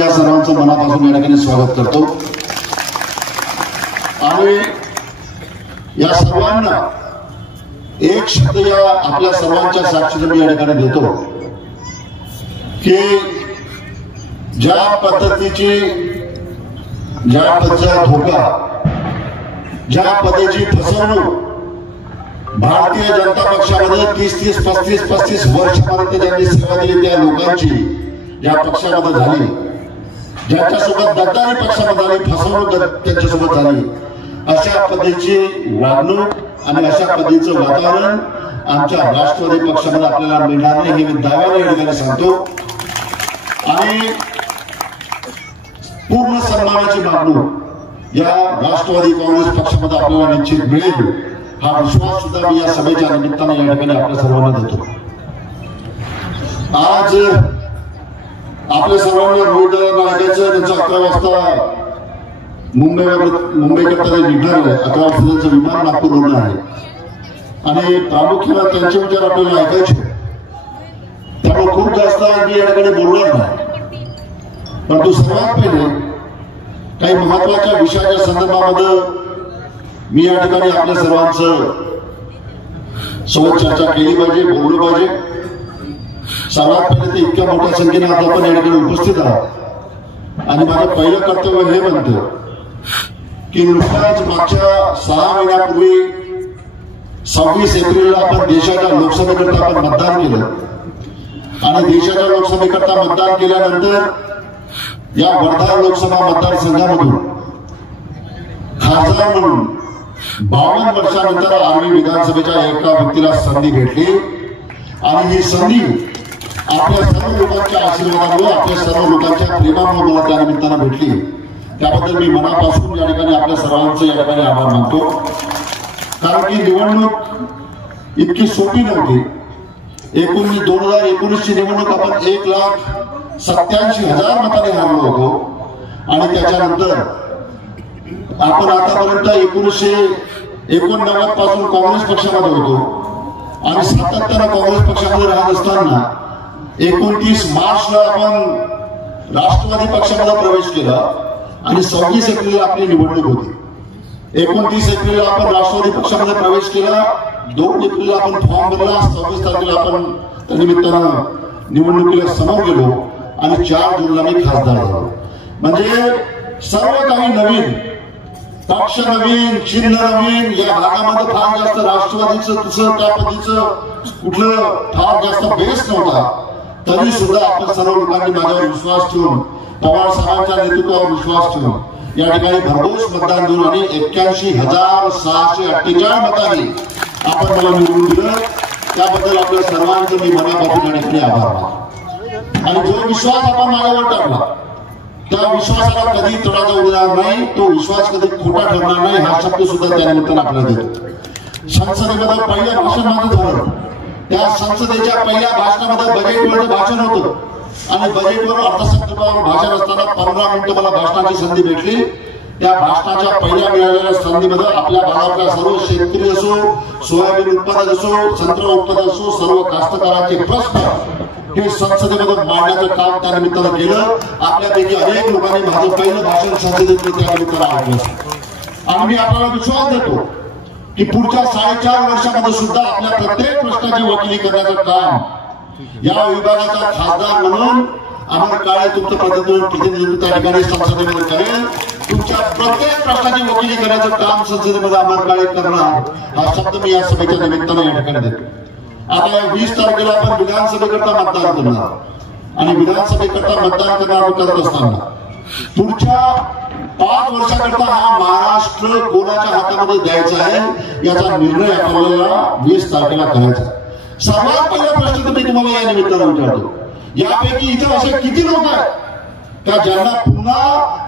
या सर्वांचं मनापासून या ठिकाणी स्वागत करतो आणि या सर्वांना एक शब्द या आपल्या सर्वांच्या साक्षीने मी या ठिकाणी देतो की ज्या पद्धतीची ज्या पद्धतीचा धोका ज्या पद्धतीची फसवणूक भारतीय जनता पक्षामध्ये 30-35 वर्षापर्यंत ज्यांनी सेवा दिली त्या लोकांची ज्या पक्षामध्ये झाली, ज्यांच्यासोबत गद्दारी पक्षामध्ये झाली, फसवणूक त्यांच्यासोबत झाली, अशा पद्धतीची वागणूक आणि अशा पद्धतीचं वातावरण आमच्या राष्ट्रवादी पक्षामध्ये आपल्याला मिळणार नाही हे मी दाव्याने या ठिकाणी सांगतो आणि पूर्ण सन्मानाची वागणूक या राष्ट्रवादी काँग्रेस पक्षामध्ये आपल्याला निश्चित मिळेल हा विश्वास सुद्धा मी या सभेच्या निमित्ताने या ठिकाणी आपल्या सर्वांना देतो। आज आपल्या सर्वांना रोहिदारांना ऐकायचं त्यांचं 11 वाजता मुंबईकरता निघणार आहे। 11 वाजताचं विमान नागपूरवरून आहे आणि प्रामुख्याने त्यांचे विचार आपल्याला ऐकायचे, त्यामुळे खूप जास्त मी या ठिकाणी बोलणार नाही, परंतु सर्वात पहिले काही महत्वाच्या विषयाच्या संदर्भामध्ये मी या ठिकाणी आपल्या सर्वांचं सोबत चर्चा केली पाहिजे, बोललं पाहिजे। सर्वात पहिले ते इतक्या मोठ्या संख्येने आज आपण या ठिकाणी उपस्थित आहात आणि माझं पहिलं कर्तव्य हे म्हणतं की नुकताच मागच्या 6 महिन्यापूर्वी 26 एप्रिलला आपण देशाच्या लोकसभेकरता आपण मतदान केलं आणि देशाच्या लोकसभेकरता मतदान केल्यानंतर या वर्धा लोकसभा मतदारसंघामधून खासदार म्हणून 52 वर्षानंतर आम्ही विधानसभेच्या एका व्यक्तीला संधी भेटली आणि ही संधी आपल्या सर्व लोकांच्या आशीर्वादामुळे आपल्या सर्व लोकांच्या प्रेमामुळे मला त्या निमित्तानं भेटली। त्याबद्दल मी मनापासून या ठिकाणी आपल्या सर्वांचे या ठिकाणी आभार मानतो, कारण की निवडणूक इतकी सोपी नव्हती। 2019 ची निवडणूक आपण 1,87,000 मतांनी हारलो होतो आणि त्याच्यानंतर आपण आतापर्यंत 1989 पासून काँग्रेस पक्षामध्ये होतो आणि सातत्यानं काँग्रेस पक्षामध्ये राहत असताना 29 मार्चला आपण राष्ट्रवादी पक्षामध्ये प्रवेश केला आणि 26 एप्रिलला आपली निवडणूक होती। 29 एप्रिलला आपण राष्ट्रवादी पक्षामध्ये प्रवेश केला, 2 एप्रिलला आपण फॉर्म भरला, 26 तारखेला आपण त्यानिमित्तानं निवडणुकीला समोर गेलो आणि 4 जूनला मी खासदार झालो। म्हणजे सर्व काही नवीन, पक्ष नवीन, चिन्ह नवीन, या भागामध्ये फार जास्त राष्ट्रवादीचं तसं त्या पद्धतीचं कुठलं फार जास्त बेस नव्हता, तरी सुद्धा आपण सर्व लोकांनी माझ्यावर विश्वास ठेवून, पवार साहेबांच्या नेतृत्वावर विश्वास ठेवून या ठिकाणी भरघोस मतदान देऊन आणि 81,648 मतांनी आपण मला निवडून दिलं, त्याबद्दल आपल्या सर्वांचं मी मनापासून या ठिकाणी आभार मानतो। आणि जो विश्वास आपण माझ्यावर टाकला त्या विश्वासाला कधी तडा जाऊ देणार नाही, तो विश्वास कधी खोटा ठरणार नाही हा शब्द सुद्धा त्या निमित्तानं आपल्याला देतो। संसदेमध्ये पहिलं भाषण माझं झालं, त्या संसदेच्या पहिल्या भाषणामध्ये बजेटवरचं भाषण होतं आणि बजेटवर अर्थसंकल्पावर भाषण असताना 15 मिनिटं मला भाषणाची संधी भेटली। त्या भाषणाच्या पहिल्या मिळालेल्या संधीमध्ये आपल्या भागातल्या सर्व शेतकरी असो, सोयाबीन उत्पादक असो, संत्रा उत्पादक असो, सर्व कास्तकारांचे प्रश्न हे संसदेमध्ये मांडण्याचं काम त्या निमित्तानं केलं। आपल्यापैकी अनेक लोकांनी माझं पहिलं भाषण संसदेत त्या निमित्तानं ऐकलं आणि मी आपल्याला विश्वास देतो की पुढच्या 4.5 वर्षामध्ये सुद्धा आपल्या प्रत्येक प्रश्नाची वकिली करण्याचं काम या विभागाचा खासदार म्हणून अमर काळे तुमचं प्रतिनिधित्व त्या ठिकाणी संसदेमध्ये करेल। तुमच्या प्रत्येक प्रश्नाची वकिली करण्याचं काम संसदेमध्ये अमर काळे करणार हा शब्द मी या सभेच्या निमित्तानं या ठिकाणी देतो। आता 20 तारखेला आपण विधानसभेकरता मतदान करणार आणि विधानसभेकरता मतदान करत असताना पुढच्या 5 वर्षाकरता हा महाराष्ट्र कोणाच्या हातामध्ये द्यायचा आहे याचा निर्णय आपल्याला 20 तारखेला करायचा आहे। सर्वात पहिला प्रश्न तर मी तुम्हाला या निमित्तानं विचारतो, यापैकी इथे असे किती लोक आहेत का ज्यांना पुन्हा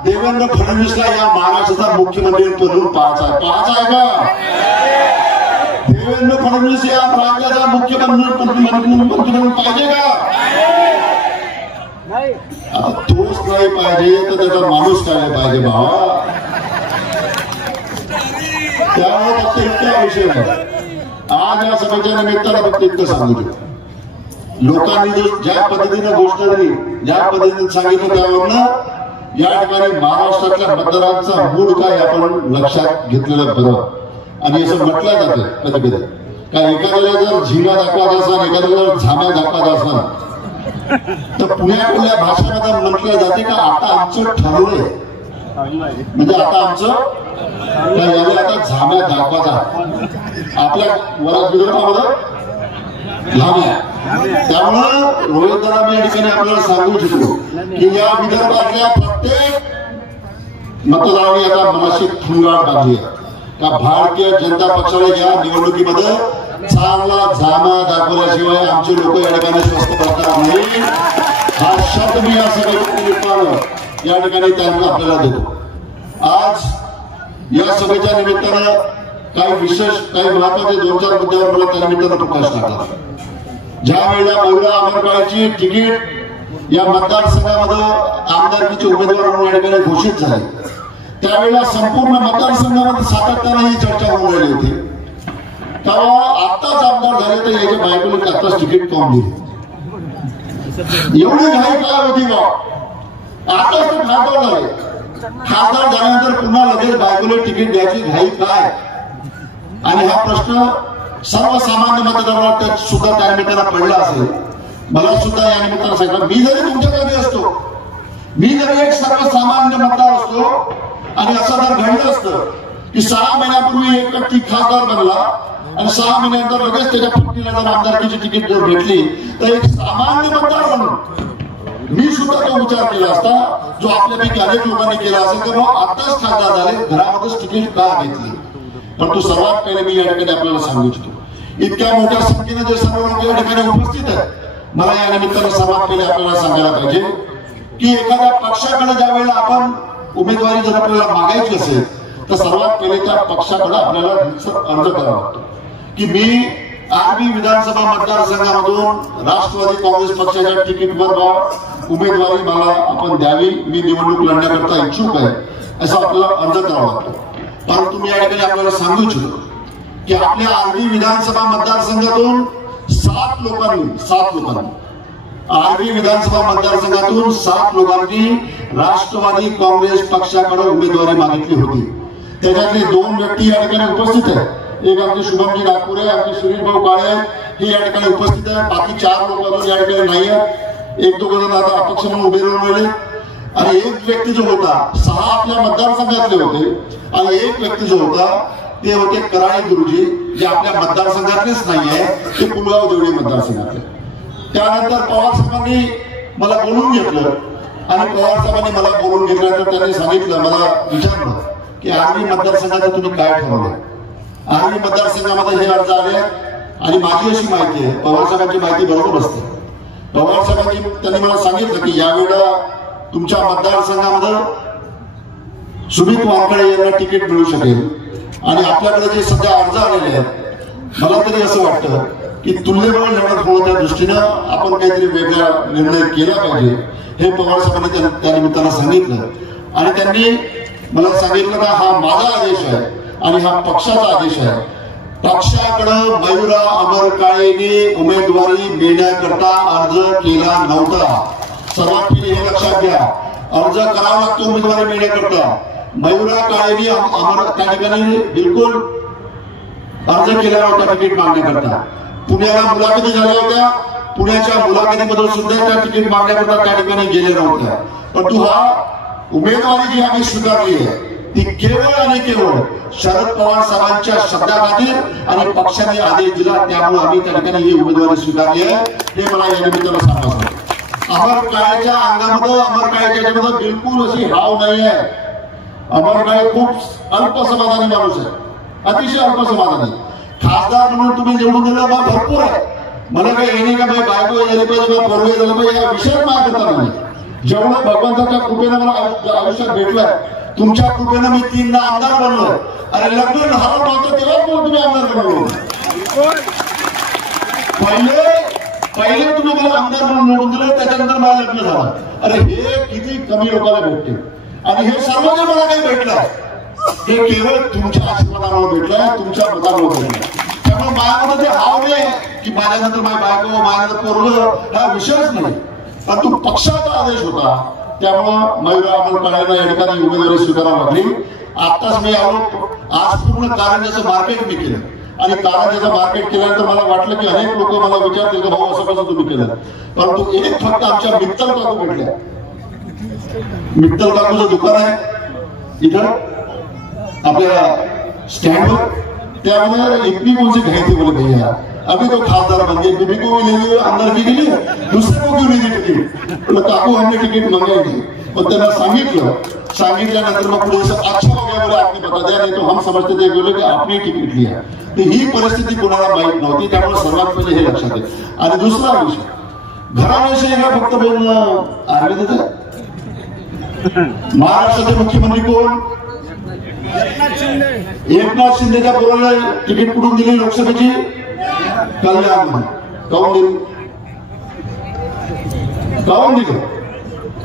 देवेंद्र फडणवीसला या महाराष्ट्राचा मुख्यमंत्री म्हणून पाहायचा आहे का? देवेंद्र फडणवीस या राज्याचा मुख्यमंत्री म्हणून पाहिजे का? आता तोच नाही पाहिजे तर त्याचा माणूस काय पाहिजे बाबा? त्यामुळे फक्त इतका विषय आहे। आज या सभेच्या निमित्तानं फक्त इतकं सांगितलं लोकांनी ज्या पद्धतीने गोष्ट दिली, ज्या पद्धतीने सांगितलं, त्यावरनं या ठिकाणी महाराष्ट्रातल्या मतदारांचा मूड काय आपण लक्षात घेतलेलं बरं. आणि असं म्हटलं जातं कधी कधी का एखाद्याला जर झिंगा दाखवायचा असेल, एखाद्याला जर झाम्या दाखवायचा असेल, तर पुण्यातल्या भाषेमध्ये म्हटलं जाते का आता आमचं ठरलंय, म्हणजे आता आमचं याला आता झाम्या दाखवायचा. आपल्या विदर्भामध्ये झाम्या. त्यामुळं रोहित दादा मी या ठिकाणी आपल्याला सांगू इच्छितो की या विदर्भातल्या प्रत्येक मतदारांनी आता मनाशी फुंगार बांधली आहे का भारतीय जनता पक्षाने या निवडणुकीमध्ये चांगला झामा दाखवल्याशिवाय आमचे लोक या ठिकाणी स्वस्थ बसणार नाही. हा शब्द मी या सभेच्या या ठिकाणी त्यांना आपल्याला देतो. आज या सभेच्या निमित्तानं काही विशेष, काही महत्वाचे 2-4 मुद्द्यावर मला त्या निमित्तानं प्रकाश टाकला. ज्या वेळेला मयुरा अमरकाळची तिकीट या मतदारसंघामध्ये आमदारकीचे उमेदवार म्हणून या ठिकाणी घोषित झाले, त्यावेळेला संपूर्ण मतदारसंघामध्ये सातत्यानं ही चर्चा होऊन राहिली होती. तेव्हा आत्ताच आमदार झाले तर याच्या बायकोला आत्ताच तिकीट काढून दिली. एवढी घाई काय होती बा? आताच ते खासदार झाले, खासदार झाल्यानंतर पुन्हा लगेच बायकोला तिकीट द्यायची घाई काय? आणि हा प्रश्न सर्वसामान्य मतदारांना सुद्धा त्या निमित्तानं पडला असेल. मला सुद्धा या निमित्तानं सांगितलं, मी जरी तुमच्या जागी असतो, मी जरी एक सर्वसामान्य मतदार असतो आणि असं जर घडलं असतं की 6 महिन्यापूर्वी एक व्यक्ती खासदार बनला आणि 6 महिन्यानंतर लगेच त्याच्या पत्नीला जर आमदारकीची तिकीट जर भेटली, तर एक सामान्य मतदार म्हणून मी सुद्धा तो विचार केला असता जो आपल्यापैकी अनेक लोकांनी केला असेल की बाबा आताच खासदार झाले, घरामध्येच तिकीट का घेतली. परंतु सर्वात पहिले मी या ठिकाणी आपल्याला सांगू इच्छितो, इतक्या मोठ्या संख्येने जे सर्व लोक या ठिकाणी उपस्थित आहेत, मला या निमित्तानं सर्वात पहिले आपल्याला सांगायला पाहिजे की एखाद्या पक्षाकडे ज्या वेळेला आपण उमेदवारी जर आपल्याला मागायची असेल तर सर्वात पहिले त्या पक्षाकडे आपल्याला अर्ज करावा लागतो की मी आर्वी विधानसभा मतदारसंघामधून राष्ट्रवादी काँग्रेस पक्षाच्या तिकीटवर उमेदवारी मला आपण द्यावी, मी निवडणूक लढण्याकरता इच्छुक आहे, असा आपल्याला अर्ज करावा लागतो. परंतु मी या ठिकाणी आपल्याला सांगू इच्छितो की आपल्या आर्वी विधानसभा मतदारसंघातून 7 लोकांनी आर्वी विधानसभा मतदारसंघातून 7 लोकांनी राष्ट्रवादी काँग्रेस पक्षाकडे उमेदवारी मागितली होती. त्याच्यातले 2 व्यक्ती या ठिकाणी उपस्थित आहेत. एक आमचे शुभमजी नागपुरे, आमचे सुनील भाऊ काळे हे या ठिकाणी उपस्थित आहे. बाकी 4 लोक अजून या ठिकाणी नाही आहेत. 1-2 जण आता अपक्ष म्हणून उभे राहून राहिले आणि एक व्यक्ती जो होता, 6 आपल्या मतदारसंघातले होते आणि एक व्यक्ती जो होता ते होते कराळे गुरुजी, जे आपल्या मतदारसंघातलेच नाहीये, ते पुलगाव देवळी मतदारसंघातले. त्यानंतर पवार साहेबांनी मला बोलून घेतलं आणि पवार साहेबांनी मला बोलून घेतल्यानंतर त्यांनी सांगितलं, मला विचारलं की आर्वी मतदारसंघात तुम्ही काय ठरवलं. आर्वी मतदारसंघामध्ये हे अर्ज आले आणि माझी अशी माहिती आहे, पवार साहेबांची माहिती बरोबर असते. पवार साहेबांनी त्यांनी मला सांगितलं की यावेळेला तुमच्या मतदारसंघामध्ये सुमित वानकडे यांना तिकीट मिळू शकेल आणि आपल्याकडे जे सध्या अर्ज आलेले आहेत, मला तरी असं वाटतं की तुल्यबळ लढत होण्याच्या दृष्टीनं आपण काहीतरी वेगळा निर्णय केला पाहिजे, हे पवार साहेबांनी त्या निमित्तानं सांगितलं. आणि त्यांनी मला सांगितलं का हा माझा आदेश आहे आणि हा पक्षाचा आदेश आहे. पक्षाकडे मयुरा अमरकाळेने उमेदवारी मिळण्याकरता अर्ज केला नव्हता. सर्वात पहिले हे लक्षात घ्या, अर्ज करावा लागतो उमेदवारी मिळण्याकरता. मयुरा काळेनी त्या ठिकाणी बिलकुल अर्ज केला नव्हता तिकीट मागण्याकरता. पुण्याला मुलाखती झाल्या होत्या, पुण्याच्या मुलाखतीमधून सुद्धा त्या तिकीट मागण्याकरता त्या ठिकाणी गेले नव्हत्या. परंतु हा उमेदवारी जी आम्ही स्वीकारली आहे ती केवळ आणि केवळ शरद पवार साहेबांच्या शब्दाखातीर आणि पक्षाने आदेश दिला, त्यामुळे आम्ही त्या ठिकाणी ही उमेदवारी स्वीकारली आहे, हे मला या निमित्तानं सांगायचं. अमरकाळेच्या अंगामध्ये, अमरकाळेच्या याच्यामध्ये बिलकुल अशी हाव नाही आहे. अमरकाळे खूप अल्पसमाधानी माणूस आहे, अतिशय अल्पसमाधानी. खासदार म्हणून तुम्ही निवडून दिलं बा भरपूर आहे, मला काही येणे का बाई बायको झाली पाहिजे बा पोरगे झालं पाहिजे या विषयात माझ्या करता नाही. जेवढं भगवंताच्या कृपेनं मला आयुष्यात भेटलंय, तुमच्या कृपेनं मी 3दा आमदार बनलोय. अरे लग्न झालं नव्हतं तेव्हा तुम्ही आमदार बनवलं. पहिले तुम्ही मला आमदार म्हणून निवडून दिलं, त्याच्यानंतर मला लग्न झालं. अरे हे किती कमी लोकांना भेटते आणि हे सर्व जे मला काही भेटलं हे केवळ तुमच्या आशीर्वादामुळे भेटलंय, तुमच्या मतामुळे भेटलंय. त्यामुळे माझ्यामध्ये ते हाव नाही. की माझ्यानंतर माझी बायको माझ्यानंतर पोरग हा विषयच नाही, पण तो पक्षाचा आदेश होता. त्यामुळं मयूरा अमोल काळेंना या ठिकाणी उमेदवारी स्वीकारावी लागली. आताच मी आलो, आज पूर्ण कारंजाचं मार्केट मी केलं आणि कारंजाचं मार्केट केल्यानंतर मला वाटलं की अनेक लोक मला विचारतील की भाऊ असं कसं तुम्ही केलं, परंतु एक फक्त आमच्या मित्तल काकू भेटल्या. मित्तल काकूचं दुकान आहे इथं आपल्या स्टँडवर. त्यामध्ये इतनी कौन सी घाई थी बोले भैया अभी तो खासदार बन गए, बीबी को भी ले लिए अंदर की लिए, दूसरे को क्यों नहीं दी टिकट. बोले काकू हमने टिकट मंगाई थी. और त्यांना सांगितल्यानंतर मग पुढे अच्छा हो गया बोले आपने बता दिया, नहीं तो हम समझते थे बोले की आपने टिकट लिया. तर ही परिस्थिती कोणाला माहीत नव्हती. त्यामुळे सर्वात पहिले हे लक्षात आहे. आणि दुसरा विषय घराविषयी का फक्त बोल आर्मीत महाराष्ट्राचे मुख्यमंत्री कोण? एकनाथ शिंदेच्या पोराला तिकीट कुठून दिली लोकसभेची? कल्याण. काऊन दिली? काऊन दिली?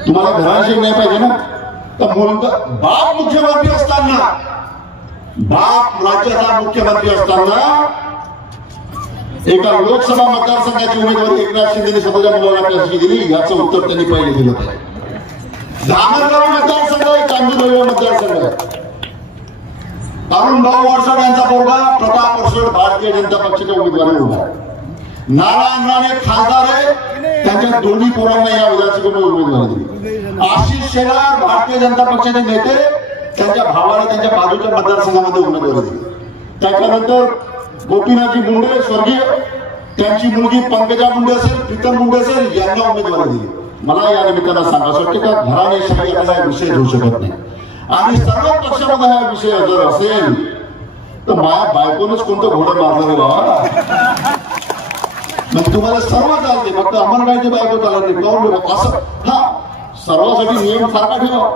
तुम्हाला घराविषयी नाही पाहिजे ना? तर बाप मुख्यमंत्री असताना, बाप राज्याचा मुख्यमंत्री असताना एका लोकसभा मतदारसंघाची उमेदवारी एकनाथ शिंदेने स्वतःच्या मुलाला कशी दिली याचं उत्तर त्यांनी पहिले दिलं आहे. धामणगाव मतदारसंघ आहे, चांदूर मतदारसंघ आहे. अरुण भाऊ वरसड यांचा पोरगा प्रताप वरसड भारतीय जनता पक्षाच्या उमेदवारी उभा आहे. नारायण राणे खासदार आहे, त्यांच्या दोन्ही पोरांना या विधानसभेमध्ये उमेदवारी दिली. आशिष शेलार भारतीय जनता पक्षाचे नेते, त्यांच्या भावाला त्यांच्या बाजूच्या मतदारसंघामध्ये उमेदवारी दिली. त्याच्यानंतर गोपीनाथजी मुंडे स्वर्गीय, त्यांची मुलगी पंकजा मुंडे असेल, प्रीतम मुंडे असेल, यांना उमेदवारी दिली. मला या निमित्तानं सांगायचं वाटतं का घराणेशाही हा विषय घेऊ शकत नाही. आणि सर्व पक्षामध्ये हा विषय जर असेल तर माझ्या बायकोनच कोणतं घोडं मारणार आहे बाबा. म्हणजे तुम्हाला सर्व चालते, फक्त अंमलबाईची बायको चालत नाही. काऊन असं? हा, सर्वांसाठी नियम सारखा ठेवा,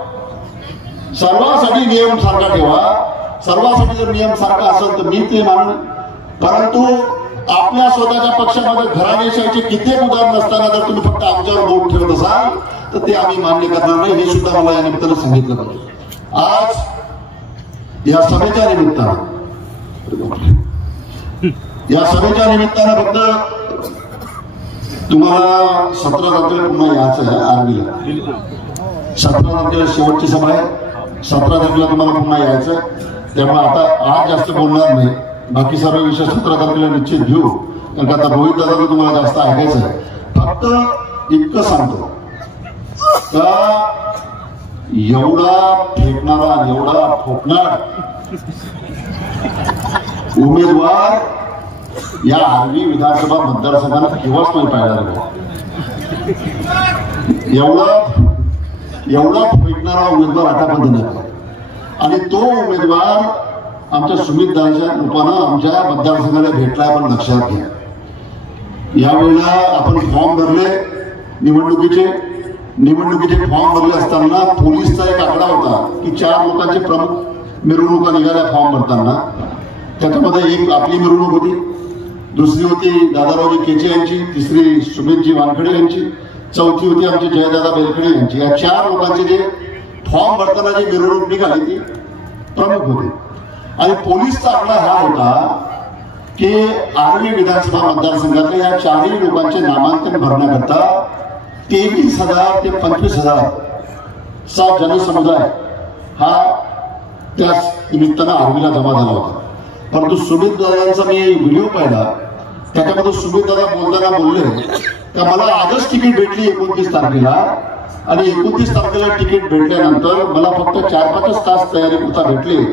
सर्वांसाठी नियम सारखा ठेवा. सर्वांसाठी जर नियम सारखा असेल तर मी ते मानून, परंतु आपल्या स्वतःच्या पक्षामध्ये घराणेशाहीचे कित्येक उदाहरण असताना जर तुम्ही फक्त आमच्यावर बोट ठेवत असाल तर ते आम्ही मान्य करणार नाही. हे सुद्धा मला या निमित्तानं सांगितलं पाहिजे. आज या सभेच्या निमित्तानं फक्त तुम्हाला 17 तारखेला पुन्हा यायचं आहे आर्मीला. 17 तारखेला शेवटची सभा आहे. 17 तारखेला तुम्हाला पुन्हा यायचं. त्यामुळे आता आज जास्त बोलणार नाही, बाकी सर्व विषय 17 तारखेला निश्चित घेऊ. कारण आता रोहित दादा तुम्हाला जास्त ऐकायचं आहे. फक्त इतकं सांगतो का एवढा फेकणारा, एवढा ठोकणार उमेदवार या आर्वी विधानसभा मतदारसंघाला केव्हाच नाही पाहिला. एवढा फेकणारा उमेदवार आतापर्यंत नाही. आणि तो उमेदवार आमच्या सुमित दादाच्या रूपानं आमच्या मतदारसंघाला भेटला. आपण लक्षात घ्या, यावेळेला आपण फॉर्म भरले निवडणुकीचे फॉर्म भरले असताना पोलीसचा एक आकडा होता की 4 लोकांचे प्रमुख मिरवणुका निघाल्या फॉर्म भरताना. त्याच्यामध्ये एक आपली मिरवणूक होती, दुसरी होती दादारावजी केचे यांची, तिसरी सुमितजी वानखडे यांची, चौथी होती आमची जयदादा बेलखडे यांची. या 4 लोकांचे जे फॉर्म भरताना जी मिरवणूक निघाली ती प्रमुख होती. आणि पोलीसचा आकडा हा होता की आर्वी विधानसभा मतदारसंघातल्या या 4ही लोकांचे नामांकन भरण्याकरता 23,000 ते 25,000 चा जनसमुदाय हा त्या निमित्तानं आर्वीला जमा झाला होता. परंतु सुमित दादांचा मी व्हिडिओ पाहिला, त्याच्यामध्ये सुमित दादा बोलताना बोलले का मला आजच तिकीट भेटली 29 तारखेला आणि 29 तारखेला तिकीट भेटल्यानंतर मला फक्त 4-5 तास तयारी करता भेटली,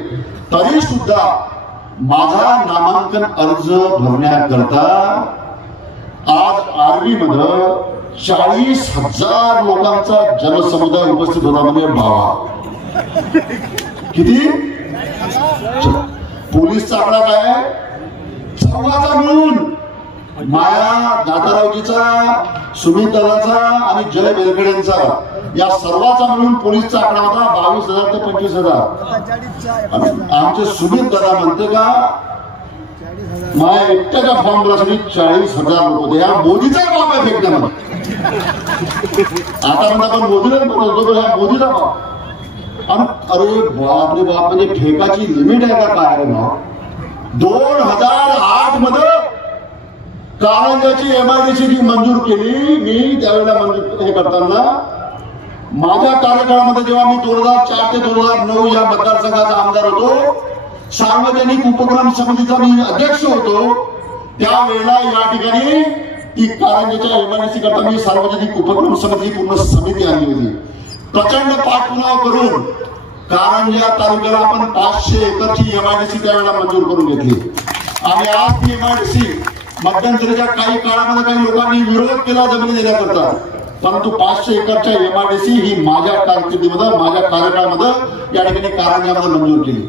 तरी सुद्धा माझा नामांकन अर्ज भरण्याकरता आज आर्वीमध्ये 40,000 लोकांचा जनसमुदाय उपस्थित होता. म्हणजे बाबा किती? पोलीसचा आकडा काय? सर्वांचा मिळून माया दादारावजीचा, सुमित दादाचा आणि जय बेलखेडेंचा या सर्वांचा मिळून पोलीसचा आकडा होता 22,000 ते 25,000. आमचे सुमित दादा म्हणते का माया एकट्याच्या फॉर्म भरण्यासाठी 40,000 लोक होते. या मोदीचा बाप आहे फेकण्यामध्ये. आता म्हणता पण मोदीला म्हणतो ह्या मोदीचा बाप. अरे बाप रे बाप, म्हणजे फेकाची लिमिट आहे का काय? 2008 मध्ये कारंजाची MIDC जी मंजूर केली, मी त्यावेळेला मंजूर हे करताना माझ्या कार्यकाळामध्ये जेव्हा मी 2004 ते 2009 या मतदारसंघाचा आमदार होतो, सार्वजनिक उपक्रम समितीचा मी अध्यक्ष होतो, त्यावेळेला या ठिकाणी ती कारंजाच्या MIDC करता मी सार्वजनिक उपक्रम समिती पूर्ण समिती आणली होती. प्रचंड पाठपुरावा करून कारंजा तालुक्याला आपण 500 एकरची MIDC त्यावेळेला मंजूर करून घेतली. आणि आज ती MIDC मध्यंतरीच्या काही काळामध्ये काही लोकांनी विरोध केला जमिनी देण्याकरता, परंतु 500 एकरच्या MIDC ही माझ्या कारकिर्दीमध्ये, माझ्या कार्यकाळामध्ये या ठिकाणी कारंजामध्ये मंजूर केली.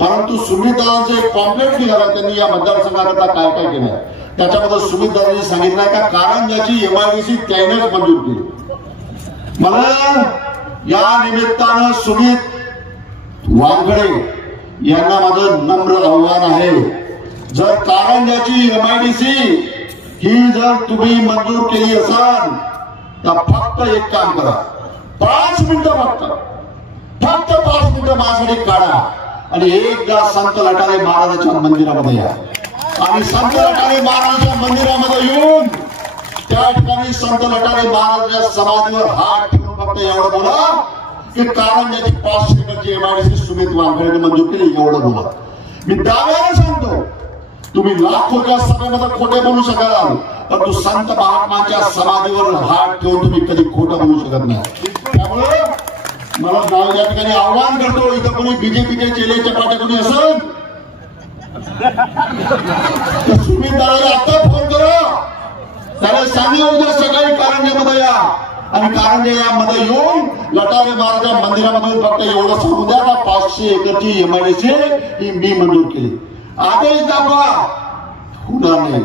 परंतु सुमितदारांचे एक पॉम्पलेट निघाला, त्यांनी या मतदारसंघाकरता काय काय केलं त्याच्यामध्ये सुमितदारांनी सांगितलं का कारंजाची MIDC त्यानेच मंजूर केली. मला या निमित्तानं सुमित वानखडे यांना माझं नम्र आव्हान आहे, जर कारंजाची MIDC ही जर तुम्ही मंजूर केली असाल तर फक्त एक काम करा, 5 मिनिटं फक्त 5 मिनिटं माझ्यासाठी काढा आणि एकदा संत लटारे महाराजाच्या मंदिरामध्ये या. आणि संत लटारे महाराजाच्या मंदिरामध्ये येऊन त्या ठिकाणी संत लटारे महाराजाच्या समाधीवर हात ठेवून फक्त एवढं बोला की कारंजाची 500 एकरची MIDC सुमित वानखडेने मंजूर केली, एवढं बोला. मी दाव्याने सांगतो, तुम्ही लाखोच्या सभेमध्ये खोटे बोलू शकाल, परंतु संत महात्माच्या समाधीवर हात ठेवून तुम्ही कधी खोटं बोलू शकत नाही. त्यामुळे मला या ठिकाणी आव्हान करतो, इथं कोणी BJPचे चेले चपाटे कोणी असेल तर सुमित दादाला आता फोन करा, त्याला सांगा उद्या सकाळी कारंजामध्ये या आणि कारंजामध्ये येऊन लटारे महाराजा मंदिरामधून फक्त एवढं सांगू द्या का 500 एकरची MIDC ही मी मंजूर केली. आदेश दाखवा, होणार नाही.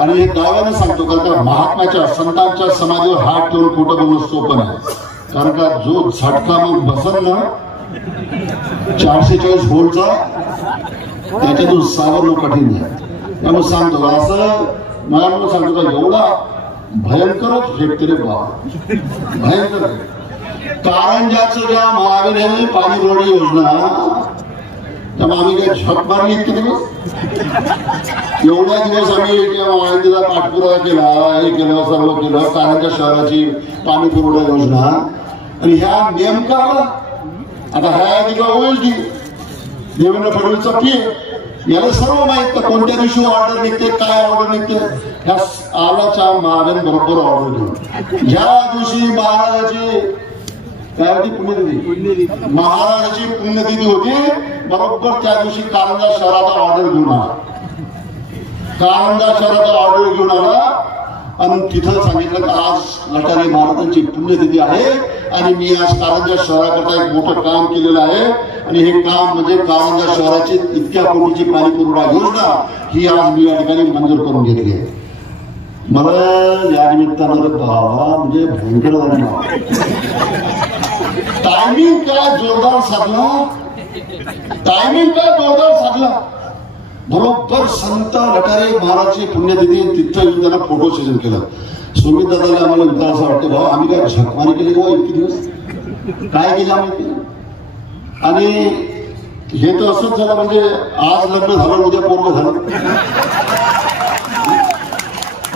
आणि हे दाव्याने सांगतो का महात्म्याच्या संतांच्या समाधीवर हात ठेवून खोटं बोलणं सोपं नाही, कारण का जो झटका मग बसल ना 440 व्होल्टचा त्याच्यातून सावरणं कठीण आहे. त्यामुळे सांगतो असं मला सांगतो का एवढा भयंकरच फेकते रे बाबा, भयंकर. कारंजाचं ज्या महाविद्यालय पाणी रोड योजना त्यामुळे आम्ही काही झक मारली इतके दिवस, एवढ्या दिवस आम्ही माहितीला पाठपुरावा केला, हे केलं सर्व केलं, कारंजा शहराची पाणी पुरवठा योजना. आणि ह्या नेमका आता ह्या दिला होईल की देवेंद्र फडणवीसचा पी याला सर्व माहित का कोणत्या दिवशी ऑर्डर निघते, काय ऑर्डर निघते, ह्या आलाच्या महाराजांबरोबर ऑर्डर घेऊन ज्या दिवशी महाराजाची काय होती पुण्यतिथी, महाराजाची पुण्यतिथी होती, बरोबर त्या दिवशी कारंजा शहराचा ऑर्डर घेऊन आला. कारंजा शहराचा ऑर्डर घेऊन आला आणि तिथं सांगितलं की आज लटारे महाराजांची पुण्यतिथी आहे आणि मी आज कारंजा शहराकरता एक मोठं काम केलेलं आहे आणि हे काम म्हणजे कारंजा शहराची इतक्या कोटीची पाणी पुरवठा योजना ही आज मी या ठिकाणी मंजूर करून घेतली आहे. मला या निमित्तानं बाबा म्हणजे भयंकर टायमिंग काय जोरदार साधला, टायमिंग काय जोरदार साधला. बरोबर संत लटारे महाराजची पुण्यतिथी तिथं येऊन त्यांना फोटो सेशन केलं. सुमित दादाला आम्हाला विचार असं वाटतं भाऊ आम्ही काय झकमारी केली बाबा इतके दिवस, काय केलं आम्ही. आणि हे तर असंच झालं म्हणजे आज लग्न झालं उद्या पूर्ण झालं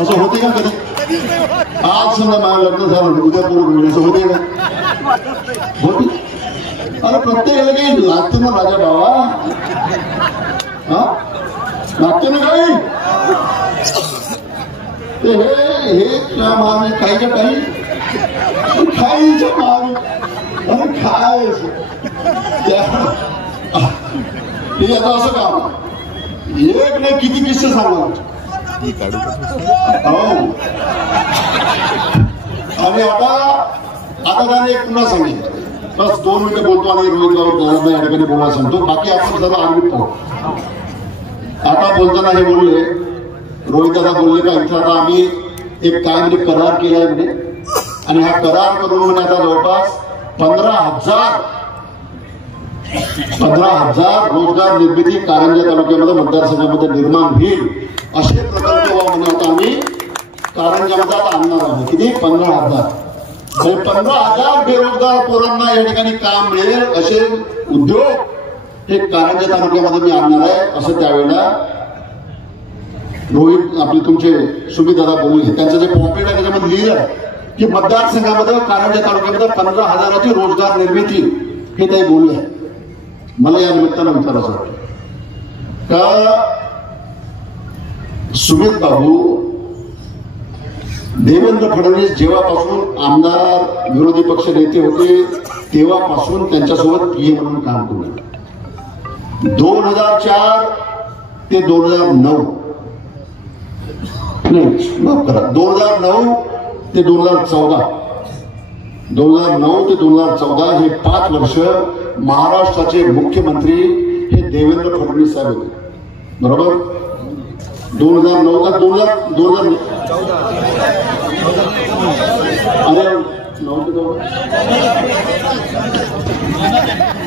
असं होते का कधी. आज समजा माझं लग्न झालं उद्या पूर्ण असं होते का होते. अरे प्रत्येकाला काही लागतं ना राजा बाबा, हा लागते ना काही. हे मागे काहीच्या काही खायच्या मागे अरे खायचं हे आता असं काम एक नाही किती किस्से सांगा. हो आणि आता त्याने एक पुन्हा सांगितलं बस 2 मिनिटं बोलतो आणि रोहित गाव या ठिकाणी बोलायला सांगतो, बाकी आपण सर्व आर्मीत पाहू. आता बोलताना हे बोलले रोहित दादा बोलले का इथं आता आम्ही एक काय म्हणजे करार केलाय म्हणजे आणि हा करार करून म्हणजे आता जवळपास 15,000 रोजगार निर्मिती कारंजा तालुक्यामध्ये मतदारसंघामध्ये निर्माण होईल असे प्रकल्प म्हणून आता आम्ही कारंजामध्ये आता आणणार आहोत. किती 15,000 15,000 बेरोजगार पोरांना या ठिकाणी काम मिळेल असे उद्योग हे कारंजा तालुक्यामध्ये मी आणणार आहे असं त्यावेळेला रोहित आपले तुमचे सुमित दादा बोलले, त्यांचं जे पॉम्पलेट आहे त्याच्यामध्ये लिहिलं की मतदारसंघामध्ये कारंजा तालुक्यामध्ये 15,000ची रोजगार निर्मिती, हे ते बोलले. मला या निमित्तानं विचारायचं वाटतं का सुमित बाबू, देवेंद्र फडणवीस जेव्हापासून आमदार विरोधी पक्ष नेते होते तेव्हापासून त्यांच्यासोबत पीए म्हणून काम करू लागले. 2004 ते 2009 माफ करा 2009 ते 2014 ते 2014 हे 5 वर्ष महाराष्ट्राचे मुख्यमंत्री हे देवेंद्र फडणवीस साहेब होते. बरोबर. 2009 का 2014 अरे 9 ते 14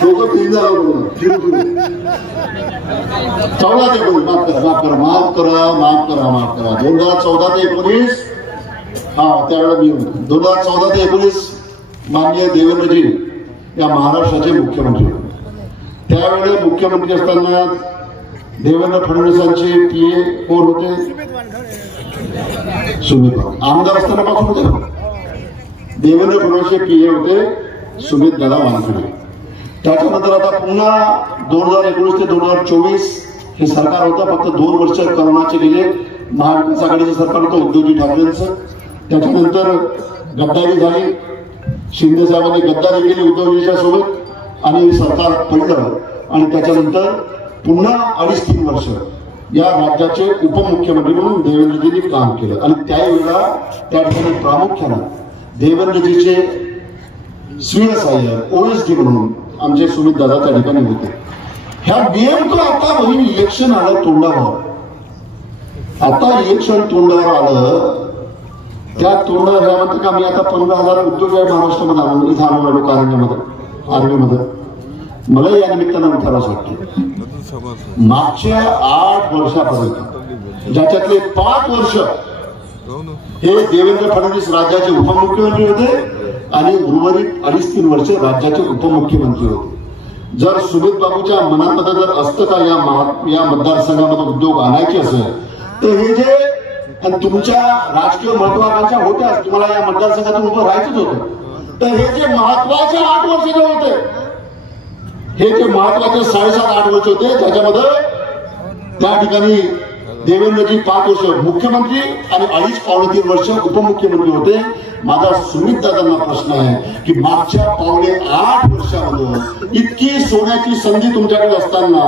लोक 3 झालं 14 ते 19 माफ करा 2014 ते 19 हा त्यावेळेला मी होतो. 2014 ते 19 माननीय देवेंद्रजी या महाराष्ट्राचे मुख्यमंत्री होते. त्यावेळेला मुख्यमंत्री असताना देवेंद्र फडणवीसांचे पीए कोण होते? सुमित बाबू. आमदार असताना पासून होते. देवेंद्र फडणवीसचे पीए होते सुमित दादा वानखेडे. त्याच्यानंतर आता पुन्हा 2019 ते 2024 हे सरकार होतं. फक्त 2 वर्ष करोनाचे गेले. महाविकास आघाडीचं सरकार होतं उद्धवजी ठाकरेंचं. त्याच्यानंतर गद्दारी झाली. शिंदे साहेबांनी गद्दारी केली उद्धवजीच्या सोबत आणि सरकार पडलं. आणि त्याच्यानंतर पुन्हा 2.5-3 वर्ष या राज्याचे उपमुख्यमंत्री म्हणून देवेंद्रजींनी काम केलं. आणि त्यावेळेला त्या ठिकाणी प्रामुख्यानं देवेंद्रजीचे स्वीय सहाय्यक ओएसडी म्हणून आमचे सुमित दादा त्या ठिकाणी होते. ह्या नेमकं आता नवीन इलेक्शन आलं तोंडावर. आता इलेक्शन तोंडावर आलं त्या तोंडावर ह्या म्हणतात का मी आता 15,000 उद्योग आहे महाराष्ट्रामध्ये आणून इथं आणून आलो कारंजामध्ये आर्मीमध्ये. मला या निमित्तानं विचारावं वाटतं मागच्या 8 वर्षापर्यंत ज्याच्यातले 5 वर्ष हे देवेंद्र फडणवीस राज्याचे उपमुख्यमंत्री होते आणि उर्वरित 2.5-3 वर्ष राज्याचे उपमुख्यमंत्री होते. जर सुमित बाबूच्या मनामध्ये जर असतं का या मतदारसंघामध्ये उद्योग आणायचे असेल तर हे जे आणि तुमच्या राजकीय महत्वाकांक्षा होत्या तुम्हाला या मतदारसंघातून उभं राहायचंच होतं. तर हे जे महत्वाचे 8 वर्ष जे होते हे जे महत्वाचे 7.5-8 वर्ष होते त्याच्यामध्ये त्या ठिकाणी देवेंद्रजी 5 वर्ष मुख्यमंत्री आणि 2.5-3 वर्ष उपमुख्यमंत्री होते. माझा सुमित दादांना प्रश्न आहे की मागच्या 8 वर्षामध्ये इतकी सोन्याची संधी तुमच्याकडे असताना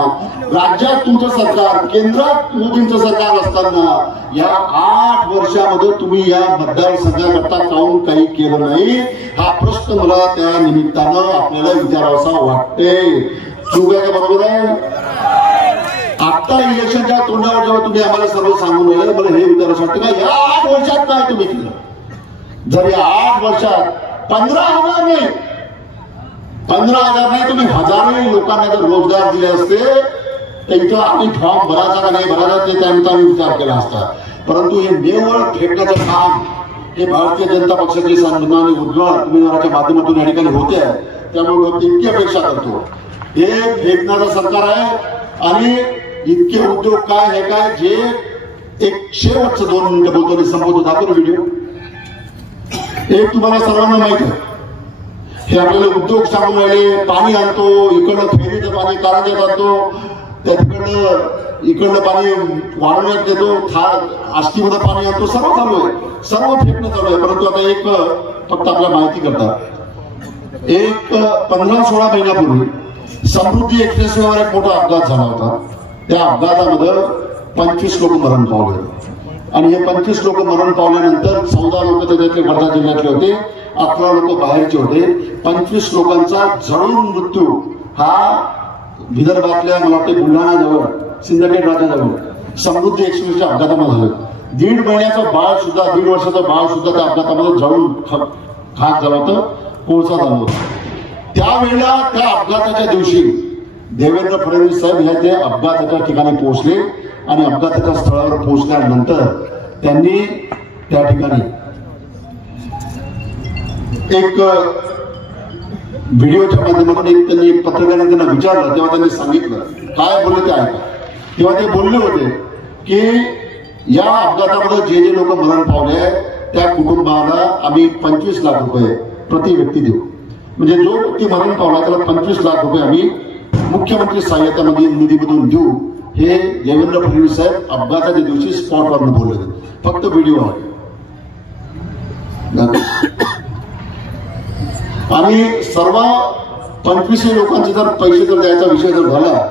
राज्यात तुमचं सरकार केंद्रात मोदींचं सरकार असताना या 8 वर्षामध्ये तुम्ही या मतदारसंघाकरता काऊन काही केलं नाही हा प्रश्न मला त्या निमित्तानं आपल्याला विचारावासा वाटते. चूक आहे का बरोबर आहे? आता इलेक्शनच्या तोंडावर जेव्हा तुम्ही आम्हाला सर्व सांगून राहिले मला हे विचारायचं वाटतं का या 8 वर्षात काय तुम्ही केलं? जर या 8 वर्षात 15,000 नाही 15,000 नाही तुम्ही हजारो लोकांना जर रोजगार दिले असते तर इथं आम्ही फॉर्म भरायचा का नाही भरायचा ते त्यानंतर आम्ही विचार केला असता. परंतु हे निव्वळ फेकण्याचं काम हे भारतीय जनता पक्षाची सन्माननीय उद्धव उमेदवाराच्या माध्यमातून या ठिकाणी होते आहे. त्यामुळे इतकी अपेक्षा करतो हे फेकण्याचं सरकार आहे आणि इतके उद्योग काय हे काय जे एक शेवटचं 2 मिनिटं बोलतो संपवतो दाखवतो व्हिडिओ. एक तुम्हाला सर्वांना माहित आहे हे आपल्याला उद्योग सांगून राहिले पाणी आणतो इकडनं फेरीचं पाणी कारंजात आणतो त्या इकडनं पाणी वाढवण्यात देतो आष्टीमध्ये पाणी आणतो सर्व चालू आहे सर्व फेकणं चालू आहे. परंतु आता एक फक्त आपल्या माहिती करता एक 15-16 महिन्यापूर्वी समृद्धी एक्सप्रेसवेवर एक मोठा अपघात झाला होता. त्या अपघातामध्ये 25 लोक मरण पावले आणि हे 25 लोक मरण पावल्यानंतर 14 लोक त्याच्यातले वर्धा जिल्ह्यातले होते 11 लोक बाहेरचे होते. 25 लोकांचा जळून मृत्यू हा विदर्भातल्या मला वाटते बुलढाणा जवळ सिंदखेड राजाजवळ समृद्धी एक्सप्रेसच्या अपघातामध्ये झालं. 1.5 महिन्याचं बाळ सुद्धा 1.5 वर्षाचं बाळ सुद्धा त्या अपघातामध्ये जळून खाक झालं होतं कोळसा झालं होतं. त्यावेळेला त्या अपघाताच्या दिवशी देवेंद्र फडणवीस साहेब ह्या ते अपघाताच्या ठिकाणी पोहोचले आणि अपघाताच्या स्थळावर पोहोचल्यानंतर त्यांनी त्या ठिकाणी एक व्हिडिओच्या माध्यमातून त्यांनी पत्रकारांनी त्यांना विचारलं तेव्हा त्यांनी सांगितलं काय बोलले ते ऐका. तेव्हा ते बोलले होते की या अपघातामध्ये जे जे लोक मरण पावले त्या कुटुंबाला आम्ही 25 लाख रुपये प्रति व्यक्ती देऊ. म्हणजे जो व्यक्ती मरण पावला त्याला 25 लाख रुपये आम्ही मुख्यमंत्री सहाय्यता निधीमधून देऊ. हे देवेंद्र फडणवीस साहेब अपघाताच्या दिवशी स्पॉटवरून बोलले. फक्त व्हिडिओ आहे. आणि सर्व 25 लोकांचे जर पैसे जर द्यायचा विषय जर झाला,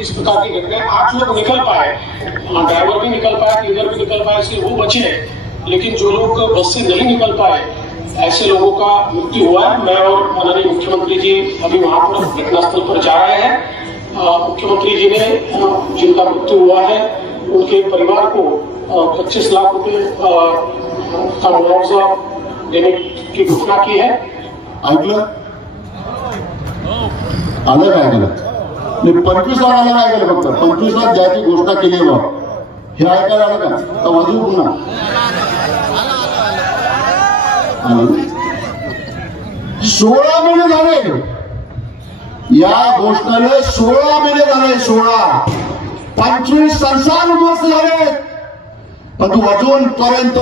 इस प्रकार की घटनाएं 8 लोग निकल पाए, ड्राइवर भी निकल पाए, लीडर भी निकल पाए, इसलिए वो बचे. लेकिन जो लोग बस से नहीं निकल पाए ऐसे लोगों का मृत्यु हुआ है. मैं और माननीय मुख्यमंत्री जी अभी वहां पर घटनास्थल पर जा रहे हैं. मुख्यमंत्री जी ने जिनका मृत्यु हुआ है उनके परिवार को 25 लाख रुपए का मुआवजा देने की घोषणा की है. ऐकलं आलं काय केलं? 25 लाख आलं काय केलं? फक्त 25 लाख द्यायची घोषणा केली आहे. हे ऐकायला आलं का? वाजू पुन्हा 16 महिने झाले या घोषणाला. 16 महिने झाले. 16 25 संसार उद्ध्वस्त झाले. पण तू अजूनपर्यंत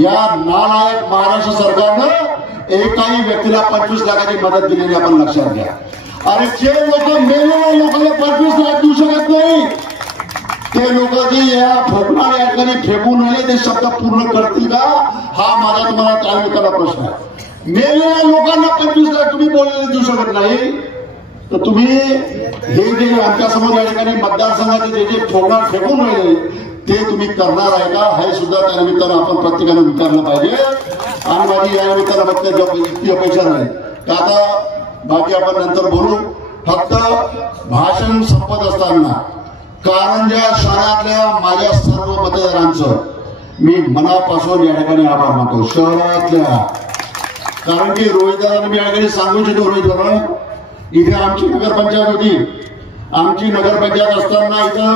या नालायक महाराष्ट्र सरकारनं एकाही व्यक्तीला 25 लाखाची मदत दिलेली आपण लक्षात घ्या. अरे जे लोक मेलेल्या लोकांना 25 लाख देऊ शकत नाही ते लोक जे या फोकणार या ठिकाणी फेकून राहिले ते शब्द पूर्ण करतील का? हा माझा तुम्हाला तालुक्याला प्रश्न आहे. मेलेल्या लोकांना 25 लाख तुम्ही बोललेले देऊ शकत नाही तर तुम्ही हे जे आमच्या समोर या ठिकाणी मतदारसंघाचे जे जे फोकणार फेकून राहिले ते तुम्ही करणार आहे का? हे सुद्धा त्या निमित्तानं आपण प्रत्येकानं विचारलं पाहिजे. आणि माझी या निमित्तानं फक्त इतकी अपेक्षा नाही की आता बाकी आपण नंतर बोलू. फक्त भाषण संपत असताना कारंजा शहरातल्या माझ्या सर्व मतदारांचं मी मनापासून या ठिकाणी आभार मानतो. शहरातल्या, कारण की रोहितदारांना मी या ठिकाणी सांगू इच्छितो. रोहितदारा, इथे आमची नगरपंचायत होती. आमची नगरपंचायत असताना इथं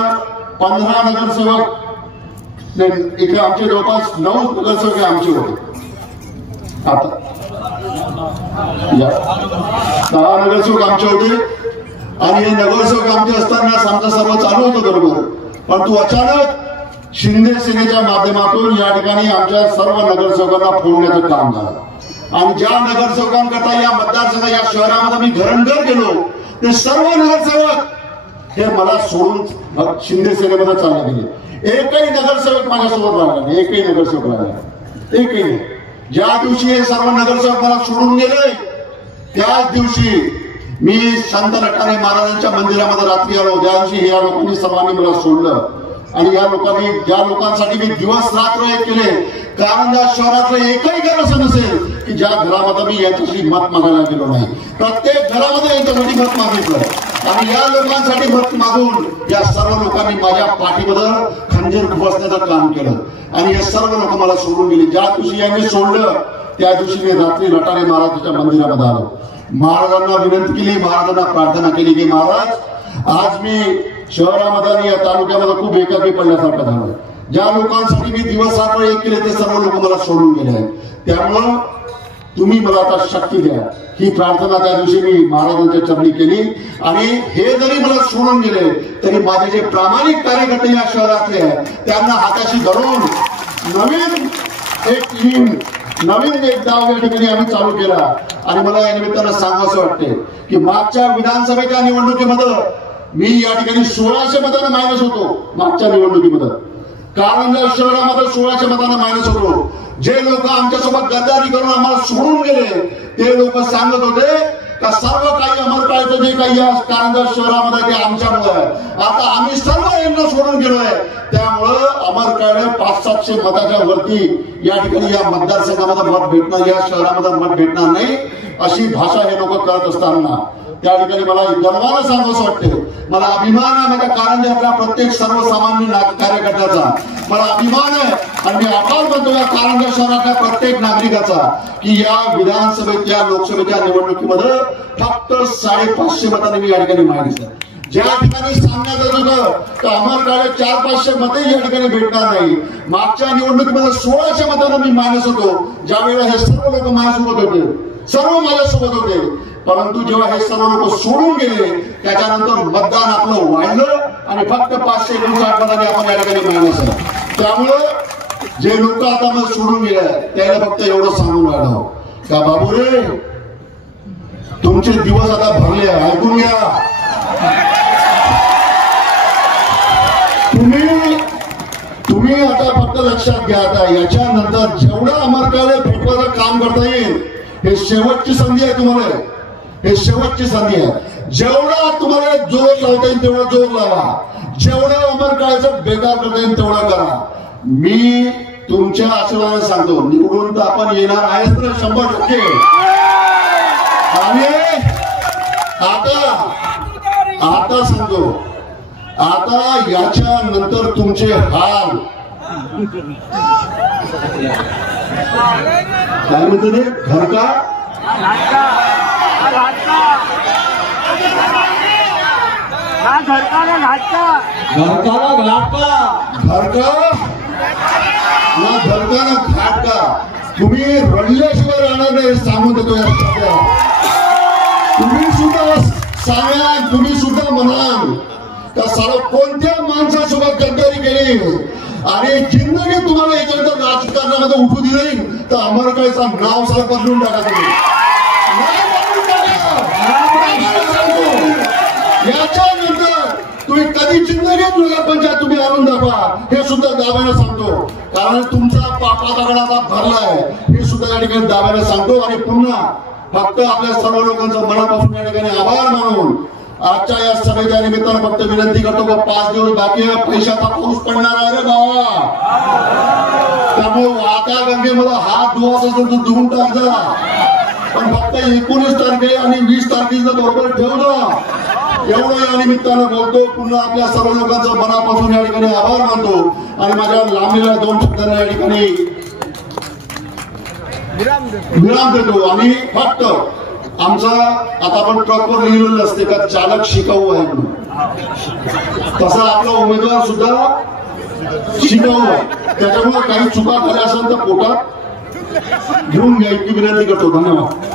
15 नगरसेवक, इथे आमचे जवळपास 9 नगरसेवक आमचे होते. आता 10 नगरसेवक आमचे होते. आणि हे नगरसेवक आमचे असताना आमचं सर्व चालू होतं बरोबर. परंतु अचानक शिंदे सेनेच्या माध्यमातून या ठिकाणी आमच्या सर्व नगरसेवकांना फोडण्याचं काम झालं. आणि ज्या नगरसेवकांकरता या मतदारसंघ या शहरामध्ये मी घरंघर गेलो ते सर्व नगरसेवक हे मला सोडून शिंदे सेनेमध्ये चालले गेले. एकही नगरसेवक माझ्यासोबत राहिला नाही. एकही नगरसेवक राहिला एकही नाही. ज्या दिवशी हे सर्व नगरसेवक मला सोडून गेले त्याच दिवशी मी संत लटाणे महाराजांच्या मंदिरामध्ये रात्री आलो. त्या दिवशी या लोकांनी सर्वांनी मला सोडलं. आणि या लोकांनी ज्या लोकांसाठी मी दिवस रात्र एक केले, कारंजा शहरातलं एकही घर असं नसेल की ज्या घरामध्ये मी यांच्याशी मत मागायला गेलो नाही. प्रत्येक घरामध्ये यांच्यासाठी मत मागितलं. आणि या लोकांसाठी मत मागून या सर्व लोकांनी माझ्या पाठीमध्ये खंजीर खुपसण्याचं काम केलं. आणि हे सर्व लोक मला सोडून गेले. ज्या दिवशी यांनी सोडलं त्या दिवशी मी रात्री लटाणे महाराजांच्या मंदिरामध्ये आलो. महाराजांना विनंती केली, महाराजांना प्रार्थना केली की महाराज आज मी शहरामध्ये आणि या तालुक्यामध्ये खूप एकाकी पडल्यासारखं झालं. ज्या लोकांसाठी मी दिवस रात्र एक केले ते सर्व लोक मला सोडून गेले आहेत. त्यामुळं तुम्ही मला आता शक्ती द्या. ही प्रार्थना त्या दिवशी मी महाराजांच्या चरणी केली. आणि हे जरी मला सोडून गेले तरी माझे जे प्रामाणिक कार्यकर्ते या शहरातले आहेत त्यांना हाताशी धरून नवीन एक टीम, नवीन एक डाव या ठिकाणी आम्ही चालू केला. आणि मला या निमित्तानं सांगावं वाटते की मागच्या विधानसभेच्या निवडणुकीमध्ये मी या ठिकाणी 1600 मतांना मायनस होतो. मागच्या निवडणुकीमध्ये कारंजा शहरामध्ये 1600 मतांना मायनस होतो. जे लोक आमच्यासोबत गद्दारी करून आम्हाला सोडून गेले ते लोक सांगत होते का सर्व काही अमरकाळचं जे काही या कारंजा शहरामध्ये ते आमच्यामुळे आहे. आता आम्ही सर्व यांना सोडून गेलोय. त्यामुळं अमरकाळने 500-700 मताच्या वरती या ठिकाणी या मतदारसंघामध्ये मत भेटणार, या शहरामध्ये मत भेटणार नाही अशी भाषा हे लोक करत असताना त्या ठिकाणी मला गर्वानं सांगावंसं वाटते. मला अभिमान आहे माझ्या कारंजातल्या प्रत्येक सर्वसामान्य कार्यकर्त्याचा. मला अभिमान आहे आणि मी आभार मानतो या कारंजा शहरातल्या प्रत्येक नागरिकाचा की या विधानसभेच्या लोकसभेच्या निवडणुकीमध्ये फक्त 550 मतांनी मी या ठिकाणी मागितलं. ज्या ठिकाणी सांगण्यात येत होतं तर अमरकाळे 400-500 मते या ठिकाणी भेटणार नाही. मागच्या निवडणुकीमध्ये 1600 मतांना मी मायनस होतो. ज्यावेळेला हे सर्व लोक माझ्यासोबत होते, सर्व माझ्यासोबत होते. परंतु जेव्हा हे सर्व लोक सोडून गेले त्याच्यानंतर मतदान आपलं वाढलं आणि फक्त 559 मतांनी आपण या ठिकाणी मायनस आहे. त्यामुळं जे लोक आता मग सोडून गेले त्याला फक्त एवढं सांगून राहिलो का बाबू रे तुमचे दिवस आता भरले, ऐकून घ्या. तुम्ही आता फक्त लक्षात घ्या, आता याच्यानंतर जेवढं अमरकाला फेकवायचं काम करता येईल हे शेवटची संधी आहे तुम्हाला, हे शेवटची संधी आहे. जेवढा तुम्हाला जोर लावता येईल तेवढा जोर लावा, जेवढं अमरकाळाचं बेकार करता येईल तेवढा करा. मी तुमच्या आशीर्वादाने सांगतो निवडून तर आपण येणार आहेच ना 100%. आणि आता सांगतो, आता याच्या नंतर तुमचे हाल काय म्हणतो ते घर का घाट का तुम्ही रडल्याशिवाय राहणार नाही सांगून देतो. तुम्ही सुद्धा सांगा, तुम्ही सुद्धा म्हणाल का सारा कोणत्या माणसासोबत गद्दारी केली आणि जिंदगी तुम्हाला याच्यानंतर राजकारणामध्ये उठू दिली तर अमरकाळीचं नाव सारा बदलून टाका. तुम्ही याच्यानंतर तुम्ही कधी जिंदगीत नगरपंचायत तुम्ही आणून दाखवा हे सुद्धा दाव्याने सांगतो. कारण तुमचा पापाचा भरलाय हे सुद्धा या ठिकाणी दाव्याने सांगतो. आणि पुन्हा फक्त आपल्या सर्व लोकांचं मनापासून या ठिकाणी आभार मानून आजच्या या सभेच्या निमित्तानं फक्त विनंती करतो की 5 दिवस बाकी आहे, पैशाचा पाऊस पडणार आहे रे बाबा. त्यामुळे वाटा गंगेमध्ये हात धुवायचा असेल तर धुवून टाक जा, पण फक्त 19 तारखे आणि 20 तारखेचं बरोबर ठेव जा. एवढं या निमित्तानं बोलतो. पुन्हा आपल्या सर्व लोकांचं मनापासून या ठिकाणी आभार मानतो आणि माझ्या लांबलेल्या 2 शब्दांना या ठिकाणी विराम देतो. आणि फक्त आमचा आता आपण ट्रकवर लिहिलेलं असते का चालक शिकाऊ आहे म्हणून, तसा आपला उमेदवार सुद्धा शिकाऊ आहे. त्याच्यामुळे काही चुका झाल्या असेल तर पोटात घेऊन घ्या इतकी विनंती करतो. धन्यवाद.